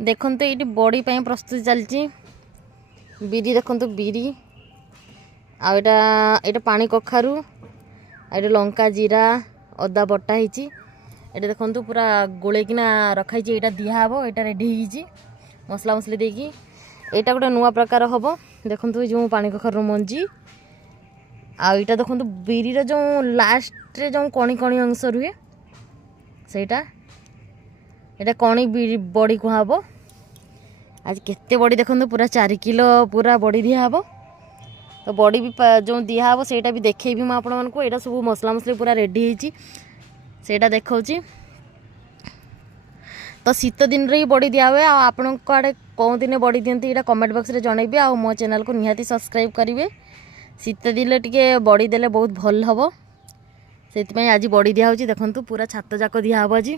देखंतु ये बड़ी प्रस्तुति चलती बिरी देखंतु बिरी आटा पानी कखारू ये लंका जीरा अदा बटा होती ये देखंतु पूरा गोलेकिना रखाई यहाँ दिहब यहाँ रेडी होगी मसला मसली देकी यहाँ गोटे नुआ प्रकार हम देखंतु जो पानी कखारू मंजी आईटा देखंतु बिरी जो लास्ट रे जो कणी कणी अंश रुहे सेटा यहाँ कणी बड़ी कहब आज केते बड़ी देखंतु पूरा 4 किलो पूरा बड़ी दिहब तो बड़ी भी जो दिहब सेटा भी देखेबी मैं आपण मानकु एटा सब मसला मसली पूरा रेडी होईची सेटा देखौची तो शीत दिन रे बड़ी दिया हुए आपण आड़े कौन दिन बड़ी दियंती यहाँ कमेंट बॉक्स रे जनइबे आ मो चैनल को निहाती सब्सक्राइब करेंगे शीत दिन टिके बड़ी देले बहुत भल हम से आज बड़ी दिया देखंतु पूरा छात जाक दिहब आज